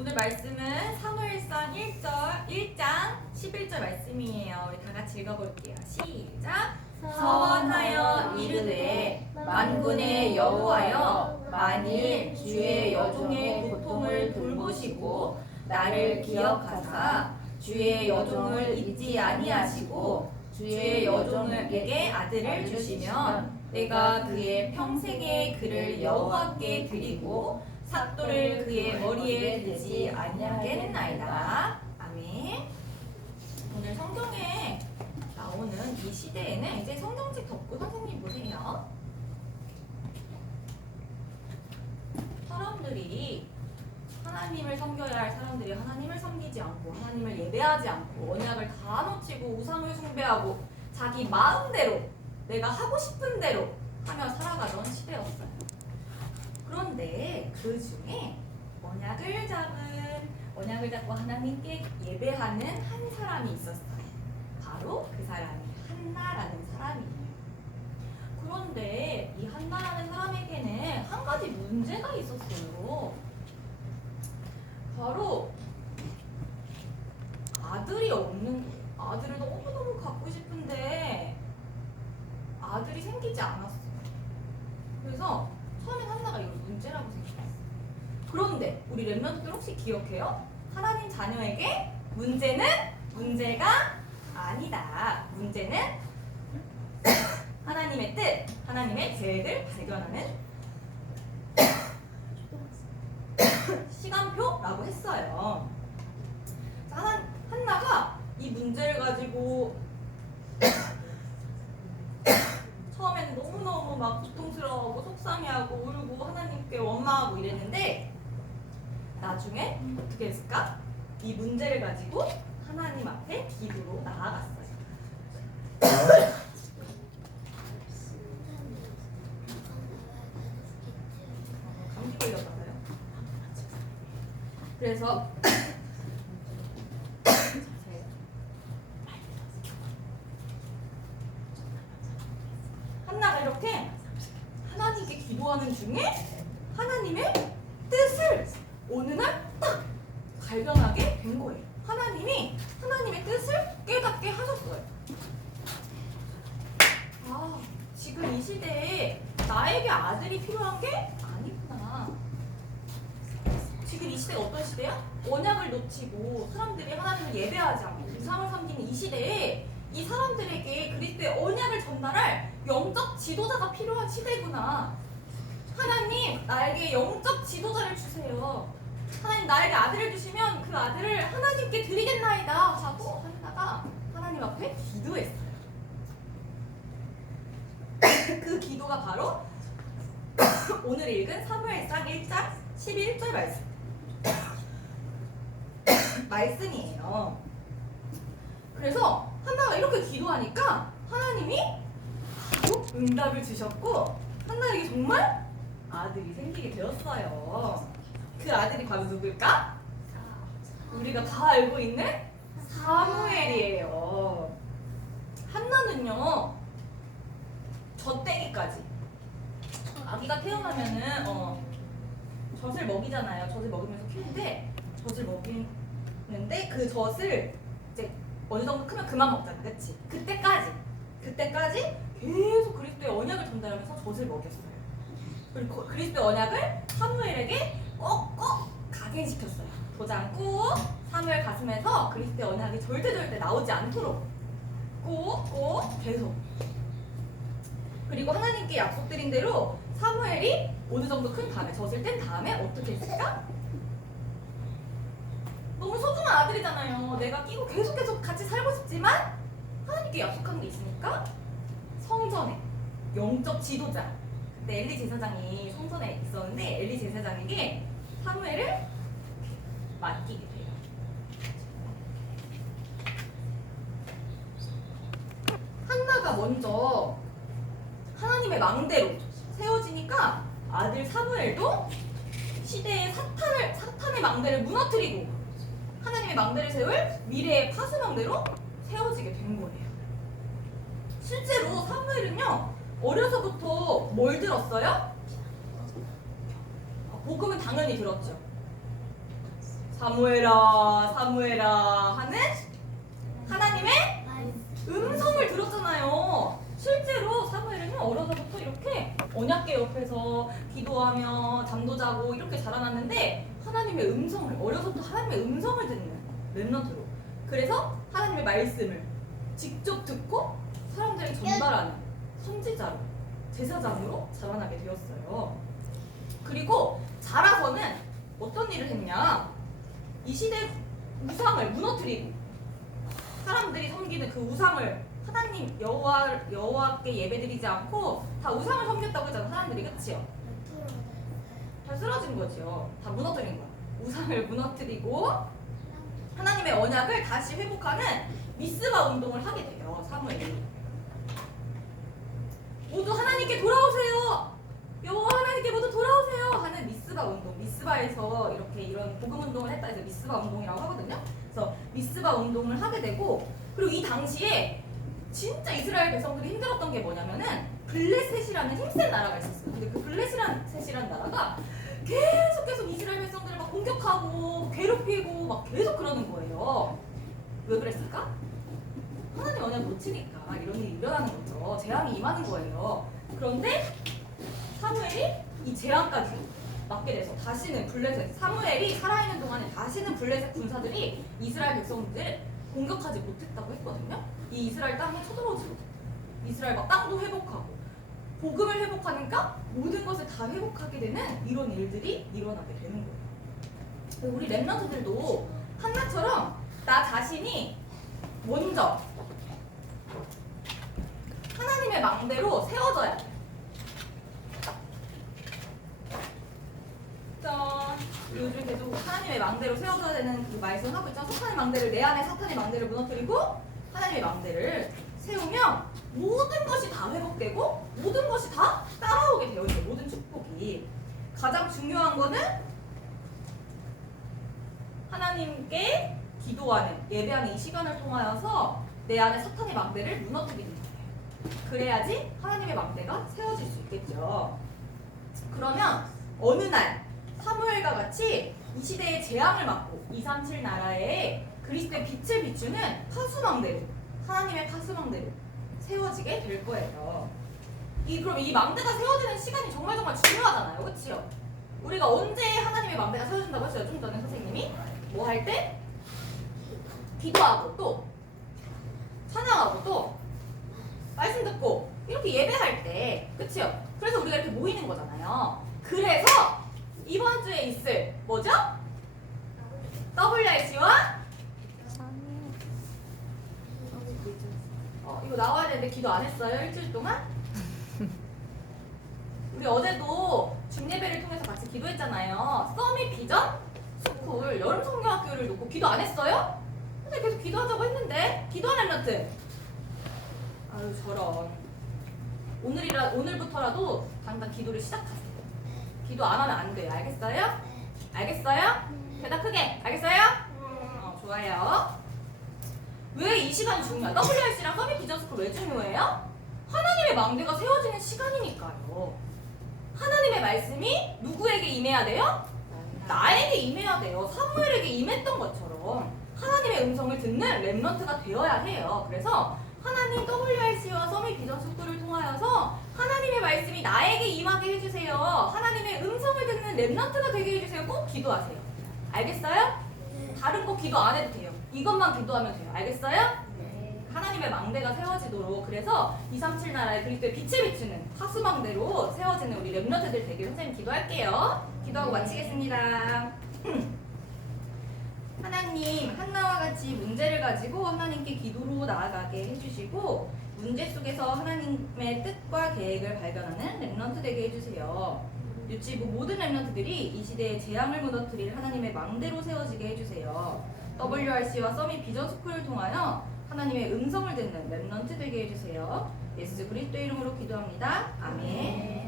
오늘 말씀은 사무엘상 1장 11절 말씀이에요. 우리 다 같이 읽어볼게요. 시작! 서원하여 이르되 만군의 여호와여, 만일 주의 여종의 고통을 돌보시고 나를 기억하사 주의 여종을 잊지 아니하시고 주의 여종에게 아들을 주시면 내가 그의 평생의 그를 여호와께 드리고 삭도를 그의 머리에 대지 아니하겠나이다. 아멘. 오늘 성경에 나오는 이 시대에는 이제 성경책 덮고 선생님 보세요. 사람들이 하나님을 섬겨야 할 사람들이 하나님을 섬기지 않고 하나님을 예배하지 않고 언약을 다 놓치고 우상을 숭배하고 자기 마음대로 내가 하고 싶은 대로 하며 살아가던 시대였어요. 그런데 그 중에 언약을 잡고 하나님께 예배하는 한 사람이 있었어요. 바로 그 사람이 한나라는 사람이에요. 그런데 이 한나라는 사람에게는 한 가지 문제가 있었어요. 바로 아들이 없는 거예요. 아들을 너무너무 갖고 싶은데 아들이 생기지 않았어요. 그래서 처음엔 한나가 이걸 문제라고 생각했어요. 그런데 우리 랩런트들 혹시 기억해요? 하나님 자녀에게 문제는 문제가 아니다. 문제는 하나님의 뜻, 하나님의 계획을 발견하는 시간표라고 했어요. 한나가 이 문제를 가지고 처음에는 너무너무 막 고통스러워하고 속상해하고 울고 하나님께 원망하고 이랬는데 나중에 어떻게 했을까? 이 문제를 가지고 하나님 앞에 기도로 나아갔어요. 감기 걸렸나봐요. 그래서 한나가 이렇게 하나님께 기도하는 중에 하나님의 뜻을 어느 날 딱 발견하게 된 거예요. 하나님이 하나님의 뜻을 깨닫게 하셨어요. 아, 지금 이 시대에 나에게 아들이 필요한 게 아니구나. 지금 이 시대가 어떤 시대야? 언약을 놓치고 사람들이 하나님을 예배하지 않고 우상을 섬기는 이 시대에 이 사람들에게 그리스도의 언약을 전달할 영적 지도자가 필요한 시대구나. 하나님, 나에게 영적 지도자를 주세요. 하나님, 나에게 아들을 주시면 그 아들을 하나님께 드리겠나이다 하고 한나가 하나님 앞에 기도했어요. 그 기도가 바로 오늘 읽은 사무엘상 1장 11절 말씀이에요. 그래서 한나가 이렇게 기도하니까 하나님이 응답을 주셨고 한나에게 정말 아들이 생기게 되었어요. 그 아들이 바로 누굴까? 우리가 다 알고 있는 사무엘이에요. 한나는요, 젖대기까지 아기가 태어나면은 젖을 먹이잖아요. 젖을 먹이면서 키우는데 젖을 먹이는데 그 젖을 이제 어느 정도 크면 그만 먹잖아, 그렇지? 그때까지 계속 그리스도의 언약을 전달하면서 젖을 먹였어요. 그리고 그리스도의 언약을 사무엘에게 꼭꼭 각인시켰어요. 도장 꾹 사무엘 가슴에서 그리스도의 언약이 절대 나오지 않도록 꼭 계속. 그리고 하나님께 약속드린 대로 사무엘이 어느 정도 큰 다음에 젖을 뗀 다음에 어떻게 했을까? 너무 소중한 아들이잖아요. 내가 끼고 계속 같이 살고 싶지만 하나님께 약속한 게 있으니까 성전에 영적 지도자, 그때 엘리 제사장이 성전에 있었는데 엘리 제사장에게 사무엘을 맡기게 돼요. 한나가 먼저 하나님의 망대로 세워지니까 아들 사무엘도 시대의 사탄의 망대를 무너뜨리고 하나님의 망대를 세울 미래의 파수망대로 세워지게 된 거예요. 실제로 사무엘은요, 어려서부터 뭘 들었어요? 복음은 당연히 들었죠. 사무엘아 사무엘아 하는 하나님의 음성을 들었잖아요. 실제로 사무엘은 어려서부터 이렇게 언약궤 옆에서 기도하며 잠도 자고 이렇게 자라났는데 하나님의 음성을 어려서부터 하나님의 음성을 듣는 렘넌트로, 그래서 하나님의 말씀을 직접 듣고 사람들에게 전달하는 선지자로, 제사장으로 자라나게 되었어요. 그리고 자라서는 어떤 일을 했냐, 이 시대 우상을 무너뜨리고 사람들이 섬기는 그 우상을 하나님 여호와께 예배드리지 않고 다 우상을 섬겼다고 했잖아 사람들이. 그치요? 다 쓰러진 거죠. 다 무너뜨린 거야. 우상을 무너뜨리고 하나님의 언약을 다시 회복하는 미스바 운동을 하게 돼요. 사무엘이. 모두 하나님께 돌아오세요. 여호와 하나님께 모두 돌아오세요 하는 미스바 운동. 미스바에서 이렇게 이런 복음 운동을 했다 해서 미스바 운동이라고 하거든요. 그래서 미스바 운동을 하게 되고, 그리고 이 당시에 진짜 이스라엘 백성들이 힘들었던 게 뭐냐면은 블레셋이라는 힘센 나라가 있었어요. 근데 그 블레셋이라는 나라가 계속 이스라엘 백성들을 막 공격하고 괴롭히고 막 계속 그러는 거예요. 왜 그랬을까? 하나님 언약 놓치니까 이런 일이 일어나는 거죠. 재앙이 임하는 거예요. 그런데 사무엘이 이 재앙까지 맞게 돼서 다시는 블레셋, 사무엘이 살아있는 동안에 다시는 블레셋 군사들이 이스라엘 백성들을 공격하지 못했다고 했거든요. 이 이스라엘 땅에 쳐들어오지 못했고, 이스라엘 막 땅도 회복하고 복음을 회복하니까 모든 것을 다 회복하게 되는 이런 일들이 일어나게 되는 거예요. 우리 렘넌트들도 한나처럼 나 자신이 먼저 하나님의 망대로 세워져야 돼. 요즘 계속 하나님의 망대로 세워져야 되는 그 말씀하고 있죠. 사탄의 망대를, 내 안에 사탄의 망대를 무너뜨리고 하나님의 망대를 세우면 모든 것이 다 회복되고 모든 것이 다 따라오게 되어 있어요. 모든 축복이. 가장 중요한 거는 하나님께 기도하는, 예배하는 이 시간을 통하여서 내 안에 사탄의 망대를 무너뜨리는 거예요. 그래야지 하나님의 망대가 세워질 수 있겠죠. 그러면 어느 날 사무엘과 같이 이 시대의 재앙을 막고 237 나라에 그리스도의 빛을 비추는 파수망대로, 하나님의 파수망대로 세워지게 될 거예요. 그럼 이 망대가 세워지는 시간이 정말 중요하잖아요. 그치요? 우리가 언제 하나님의 망대가 세워진다고 했어요? 좀 전에 선생님이 뭐 할 때? 기도하고 또 찬양하고 또 말씀 듣고 이렇게 예배할 때. 그치요? 그래서 우리가 이렇게 모이는 거잖아요. 그래서 이번 주에 있을 뭐죠? WRC와 이거 나와야 되는데 기도 안 했어요? 일주일 동안? 우리 어제도 중예배를 통해서 같이 기도했잖아요. 서밋 비전 스쿨 여름 성경학교를 놓고 기도 안 했어요? 근데 계속 기도하자고 했는데. 기도하는 렘넌트. 아유 저런. 오늘부터라도 당장 기도를 시작하세요. 기도 안 하면 안 돼요. 알겠어요? 알겠어요? 대답 크게. 알겠어요? 좋아요. 왜 이 시간이 중요해요? WRC랑 서밋 비전 스쿨 왜 중요해요? 하나님의 망대가 세워지는 시간이니까요. 하나님의 말씀이 누구에게 임해야 돼요? 나에게 임해야 돼요. 사무엘에게 임했던 것처럼 하나님의 음성을 듣는 렘넌트가 되어야 해요. 그래서 하나님 WRC와 서밋 비전 스쿨을 통하여서 하나님의 말씀이 나에게 임하게 해주세요. 하나님의 음성을 듣는 렘넌트가 되게 해주세요. 꼭 기도하세요. 알겠어요? 다른 거 기도 안 해도 돼요. 이것만 기도하면 돼요. 알겠어요? 하나님의 망대가 세워지도록, 그래서 237 나라의 그리스도의 빛을 비추는 파수망대로 세워지는 우리 렘넌트들 되길 선생님 기도할게요. 기도하고 마치겠습니다. 하나님, 한나와 같이 문제를 가지고 하나님께 기도로 나아가게 해주시고 문제 속에서 하나님의 뜻과 계획을 발견하는 렘넌트 되게 해주세요. 유치부 모든 렘넌트들이 이 시대의 재앙을 무너뜨릴 하나님의 망대로 세워지게 해주세요. WRC와 서밋 비전 스쿨을 통하여 하나님의 음성을 듣는 렘넌트 되게 해주세요. 예수 그리스도의 이름으로 기도합니다. 아멘.